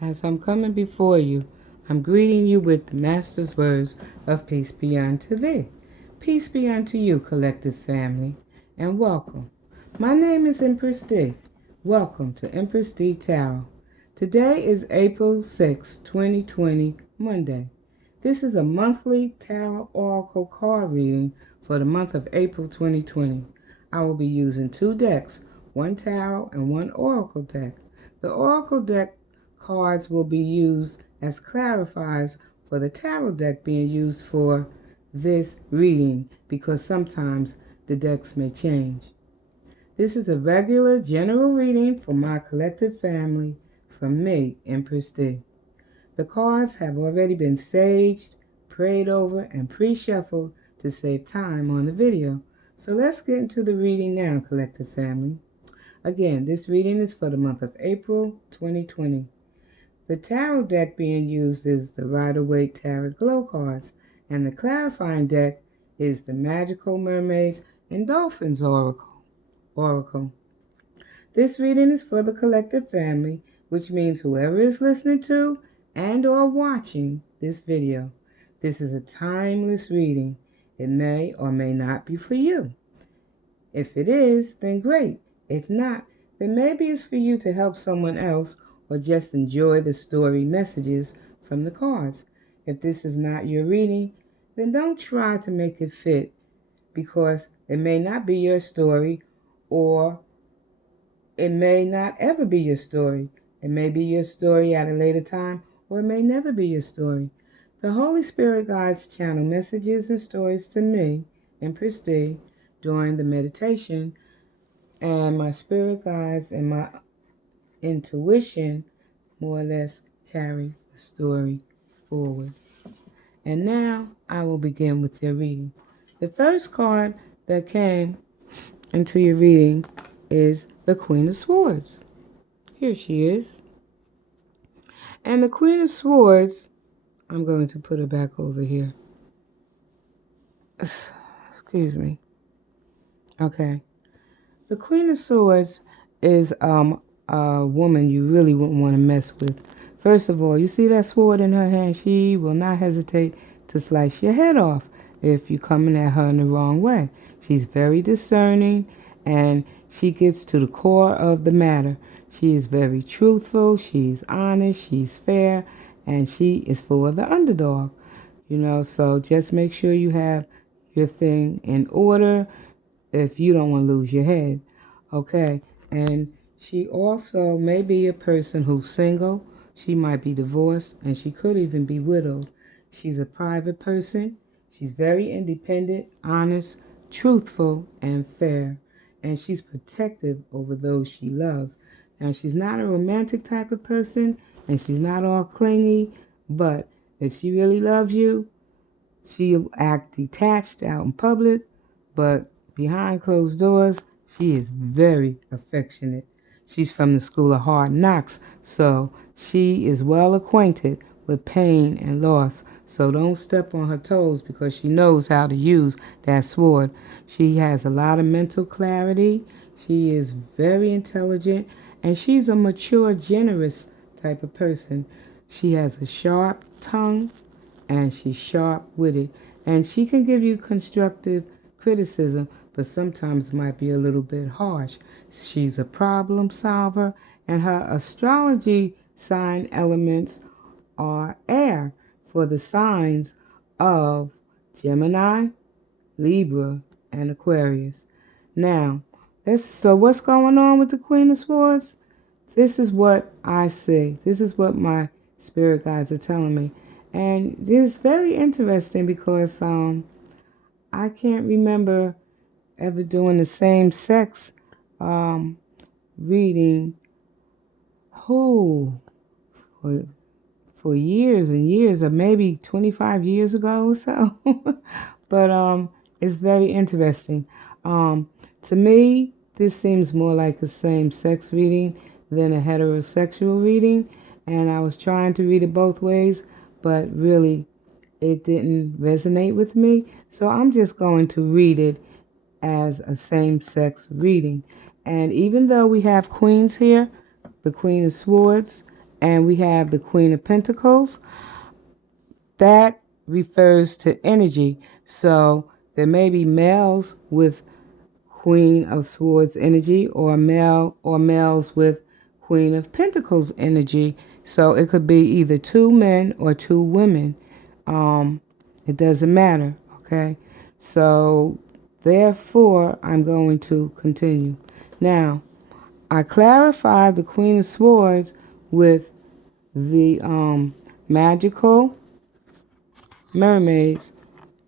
As I'm coming before you, I'm greeting you with the Master's words of peace be unto thee. Peace be unto you, collective family, and welcome. My name is Empress Dee. Welcome to Empress Dee Tarot. Today is April 6, 2020, Monday. This is a monthly Tarot Oracle card reading for the month of April 2020. I will be using two decks, one Tarot and one Oracle deck. The Oracle deck cards will be used as clarifiers for the Tarot deck being used for this reading because sometimes the decks may change. This is a regular general reading for my collective family from me, Empress Dee. The cards have already been saged, prayed over, and pre-shuffled to save time on the video. So let's get into the reading now, collective family. Again, this reading is for the month of April 2020. The tarot deck being used is the Rider-Waite Tarot Glow cards, and the clarifying deck is the Magical Mermaids and Dolphins Oracle. This reading is for the collective family, which means whoever is listening to and or watching this video. This is a timeless reading. It may or may not be for you. If it is, then great. If not, then maybe it's for you to help someone else or just enjoy the story messages from the cards. If this is not your reading, then don't try to make it fit because it may not be your story, or it may not ever be your story. It may be your story at a later time, or it may never be your story. The Holy Spirit guides channel messages and stories to me, Empress Dee, during the meditation, and my spirit guides and my intuition more or less carry the story forward. And now I will begin with your reading. The first card that came into your reading is the Queen of Swords. Here she is. And the Queen of Swords, I'm going to put her back over here. Excuse me. Okay. The Queen of Swords is a woman you really wouldn't want to mess with. First of all, you see that sword in her hand? She will not hesitate to slice your head off if you're coming at her in the wrong way. She's very discerning, and she gets to the core of the matter. She is very truthful, she's honest, she's fair, and she is for the underdog. So just make sure you have your thing in order if you don't want to lose your head. Okay, and she also may be a person who's single. She might be divorced, and she could even be widowed. She's a private person. She's very independent, honest, truthful, and fair. And she's protective over those she loves. Now, she's not a romantic type of person, and she's not all clingy, but if she really loves you, she'll act detached out in public, but behind closed doors, she is very affectionate. She's from the School of Hard Knocks, so she is well acquainted with pain and loss. So don't step on her toes because she knows how to use that sword. She has a lot of mental clarity. She is very intelligent, and she's a mature, generous type of person. She has a sharp tongue, and she's sharp-witted. And she can give you constructive criticism, but sometimes might be a little bit harsh. She's a problem solver, and her astrology sign elements are air for the signs of Gemini, Libra, and Aquarius. Now, so what's going on with the Queen of Swords? This is what I see. This is what my spirit guides are telling me. And this is very interesting because I can't remember ever doing the same sex reading for years and years, or maybe 25 years ago or so. But it's very interesting. To me, this seems more like a same-sex reading than a heterosexual reading, and I was trying to read it both ways, but really it didn't resonate with me. So I'm just going to read it as a same-sex reading. And even though we have queens here, the Queen of Swords and we have the Queen of Pentacles. That refers to energy. So there may be males with Queen of Swords energy, or males with Queen of Pentacles energy. So it could be either two men or two women. It doesn't matter. Okay. So therefore, I'm going to continue. Now, I clarify the Queen of Swords with the magical mermaids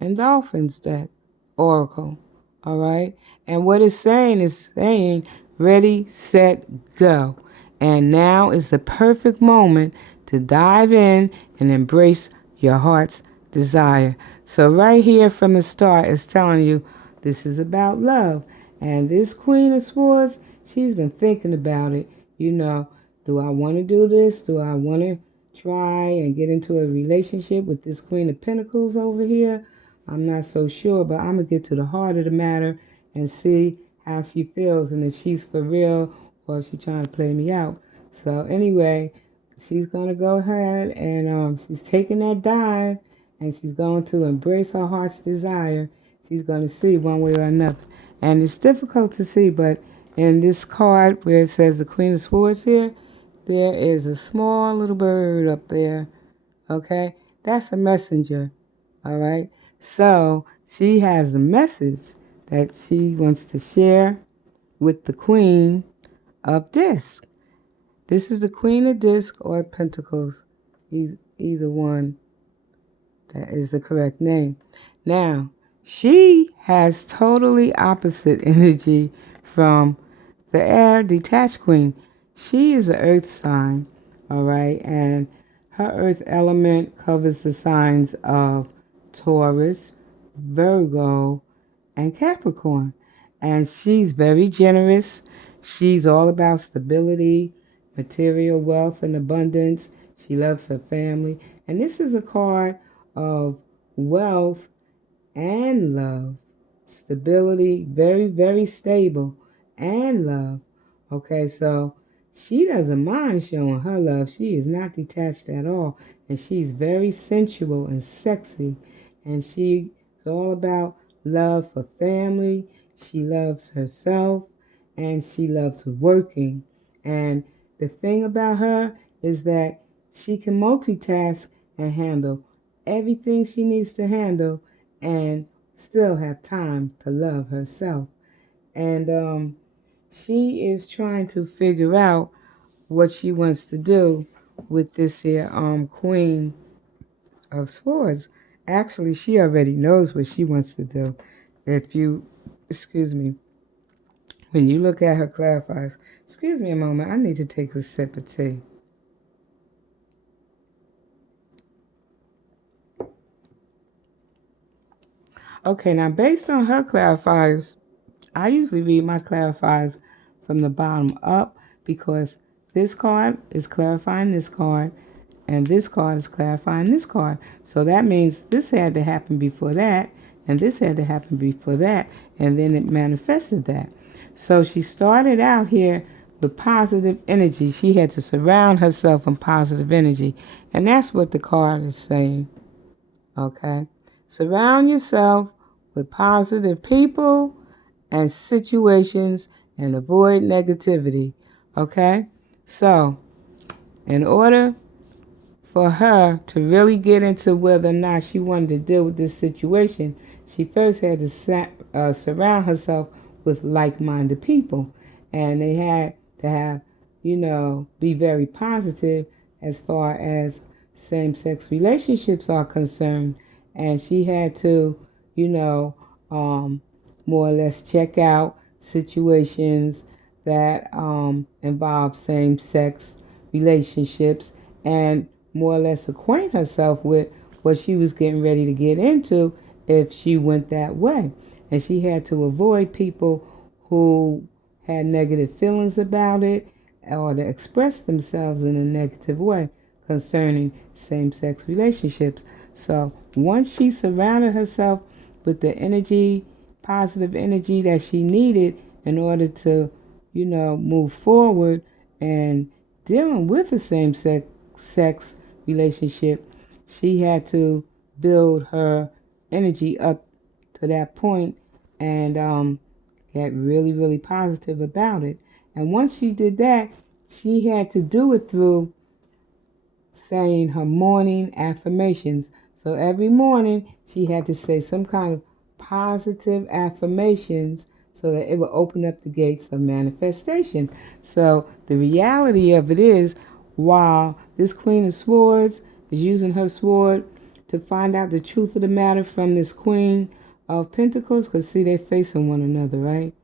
and dolphins deck oracle. All right. And what it's saying is saying ready, set, go. And now is the perfect moment to dive in and embrace your heart's desire. So right here from the start is telling you this is about love. And this Queen of Swords, she's been thinking about it. You know, do I want to do this? Do I want to try and get into a relationship with this Queen of Pentacles over here? I'm not so sure, but I'm going to get to the heart of the matter and see how she feels and if she's for real or if she's trying to play me out. So anyway, she's going to go ahead and she's taking that dive and she's going to embrace her heart's desire. She's going to see one way or another. And it's difficult to see, but in this card where it says the Queen of Swords here, there is a small little bird up there. Okay? That's a messenger. All right? So she has a message that she wants to share with the Queen of Disc. This is the Queen of Disc or Pentacles. Either one, that is the correct name. Now, she has totally opposite energy from the air detached queen. She is an earth sign, all right, and her earth element covers the signs of Taurus, Virgo, and Capricorn. And she's very generous. She's all about stability, material wealth, and abundance. She loves her family. And this is a card of wealth and love. Stability, very, very stable, and love. Okay, so she doesn't mind showing her love. She is not detached at all. And she's very sensual and sexy. And she's all about love for family. She loves herself. And she loves working. And the thing about her is that she can multitask and handle everything she needs to handle and still have time to love herself. And she is trying to figure out what she wants to do with this here Queen of Swords. Actually, she already knows what she wants to do. If you, excuse me, when you look at her clarifiers, excuse me a moment, I need to take a sip of tea. Okay, now based on her clarifiers, I usually read my clarifiers from the bottom up because this card is clarifying this card and this card is clarifying this card. So that means this had to happen before that and this had to happen before that, and then it manifested that. So she started out here with positive energy. She had to surround herself in positive energy, and that's what the card is saying. Okay? Surround yourself with positive people and situations and avoid negativity. Okay? So, in order for her to really get into whether or not she wanted to deal with this situation, she first had to surround herself with like-minded people. And they had to have, be very positive as far as same-sex relationships are concerned. And she had to, you know, more or less check out situations that involve same-sex relationships and more or less acquaint herself with what she was getting ready to get into if she went that way. And she had to avoid people who had negative feelings about it or to express themselves in a negative way concerning same-sex relationships. So once she surrounded herself with the energy, positive energy that she needed in order to, move forward and dealing with a sex relationship, she had to build her energy up to that point and get really, really positive about it. And once she did that, she had to do it through saying her morning affirmations. So every morning she had to say some kind of positive affirmations so that it would open up the gates of manifestation. So the reality of it is, while this Queen of Swords is using her sword to find out the truth of the matter from this Queen of Pentacles, because see, they're facing one another, right?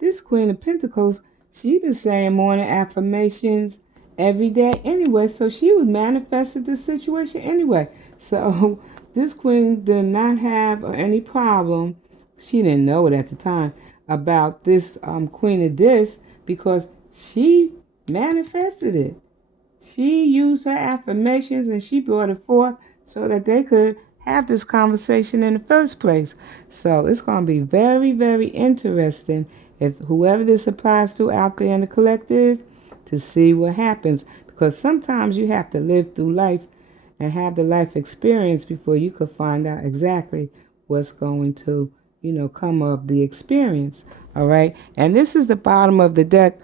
This Queen of Pentacles, she been saying morning affirmations every day anyway, so she was manifested the situation anyway. So this queen did not have any problem. She didn't know it at the time about this Queen of Dis because she manifested it. She used her affirmations and she brought it forth so that they could have this conversation in the first place. So it's going to be very, very interesting if whoever this applies to out there in the collective to see what happens. Because sometimes you have to live through life and have the life experience before you could find out exactly what's going to, come of the experience. All right. And this is the bottom of the deck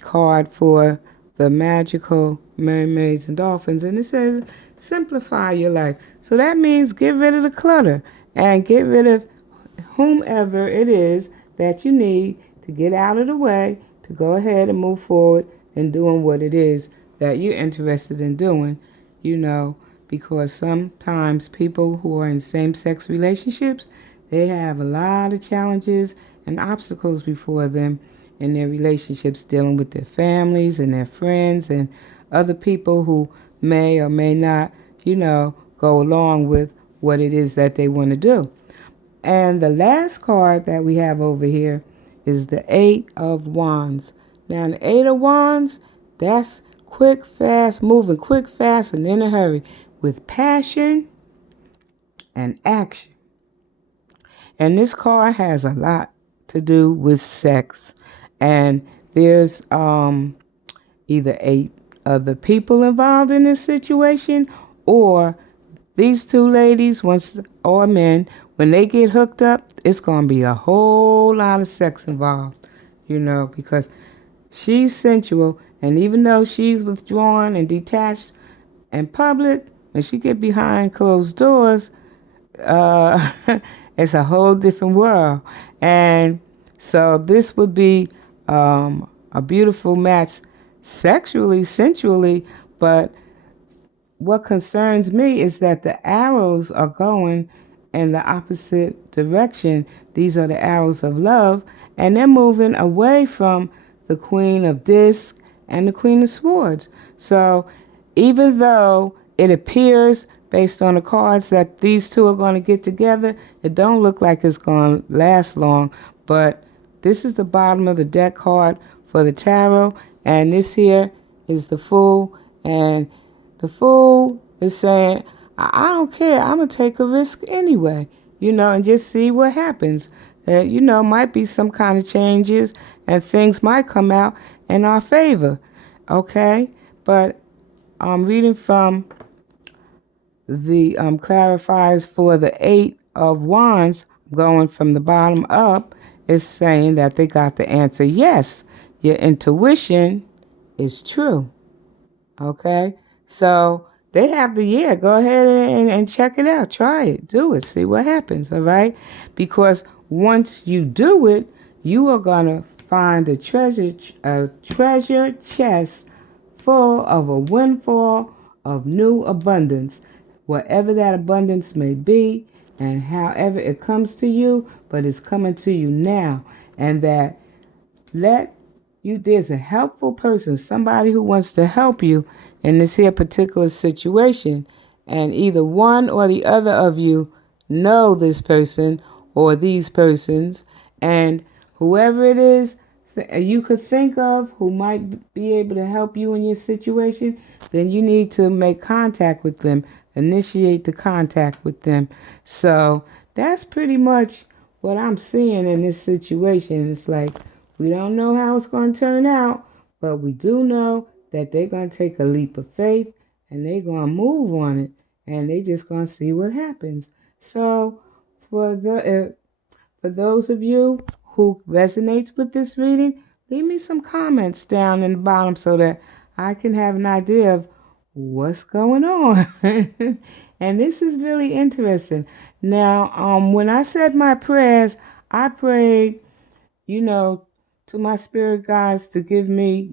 card for the magical mermaids and dolphins, and it says simplify your life. So that means get rid of the clutter and get rid of whomever it is that you need to get out of the way to go ahead and move forward and doing what it is that you're interested in doing, because sometimes people who are in same-sex relationships, they have a lot of challenges and obstacles before them in their relationships, dealing with their families and their friends and other people who may or may not, go along with what it is that they want to do. And the last card that we have over here is the Eight of Wands. Now, the Eight of Wands, that's quick, fast, moving quick, fast, and in a hurry with passion and action. And this card has a lot to do with sex. And there's either 8 other people involved in this situation, or these two ladies, or men, when they get hooked up, it's going to be a whole lot of sex involved, because she's sensual, and even though she's withdrawn and detached in public, when she get behind closed doors, uh, it's a whole different world. And so this would be a beautiful match sexually, sensually, but what concerns me is that the arrows are going in the opposite direction. These are the arrows of love, and they're moving away from the Queen of Discs and the Queen of Swords. So even though it appears based on the cards that these two are going to get together, it don't look like it's going to last long. But this is the bottom of the deck card for the tarot, and this here is the Fool, and the Fool is saying, I don't care, I'm going to take a risk anyway, and just see what happens. Might be some kind of changes and things might come out in our favor, okay? But I'm reading from the clarifiers for the Eight of Wands, going from the bottom up, is saying that they got the answer yes. Your intuition is true. Okay? So they have the go ahead and check it out. Try it. Do it. See what happens. All right? Because once you do it, you are going to find a treasure chest full of a windfall of new abundance, whatever that abundance may be and however it comes to you, but it's coming to you now. And that there's a helpful person, somebody who wants to help you in this here particular situation, and either one or the other of you know this person or these persons, and whoever it is you could think of who might be able to help you in your situation, then you need to make contact with them, initiate the contact with them. So that's pretty much what I'm seeing in this situation. It's like, we don't know how it's going to turn out, but we do know that they're going to take a leap of faith and they're going to move on it and they're just going to see what happens. So for those of you who resonates with this reading, leave me some comments down in the bottom so that I can have an idea of what's going on. And this is really interesting. Now, when I said my prayers, I prayed, you know, to my spirit guides to give me,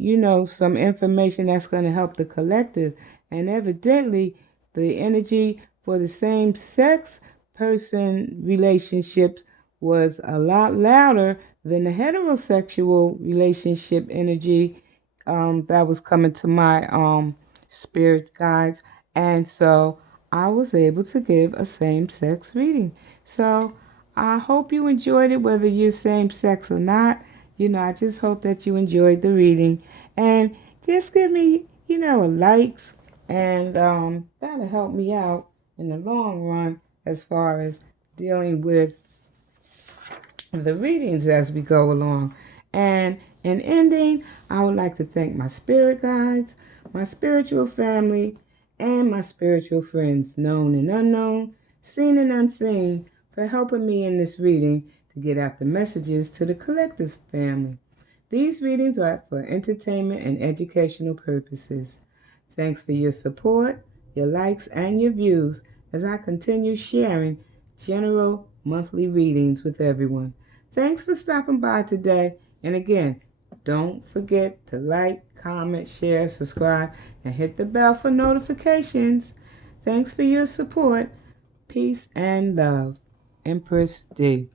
some information that's going to help the collective. And evidently, the energy for the same sex person relationships was a lot louder than the heterosexual relationship energy that was coming to my spirit guides. And so I was able to give a same sex reading. So I hope you enjoyed it, whether you're same sex or not. I just hope that you enjoyed the reading. And just give me, likes, and that'll help me out in the long run as far as dealing with the readings as we go along. And in ending, I would like to thank my spirit guides, my spiritual family, and my spiritual friends, known and unknown, seen and unseen, for helping me in this reading to get out the messages to the collective family. These readings are for entertainment and educational purposes. Thanks for your support, your likes, and your views as I continue sharing general monthly readings with everyone. Thanks for stopping by today. And again, don't forget to like, comment, share, subscribe, and hit the bell for notifications. Thanks for your support. Peace and love. Empress Dee.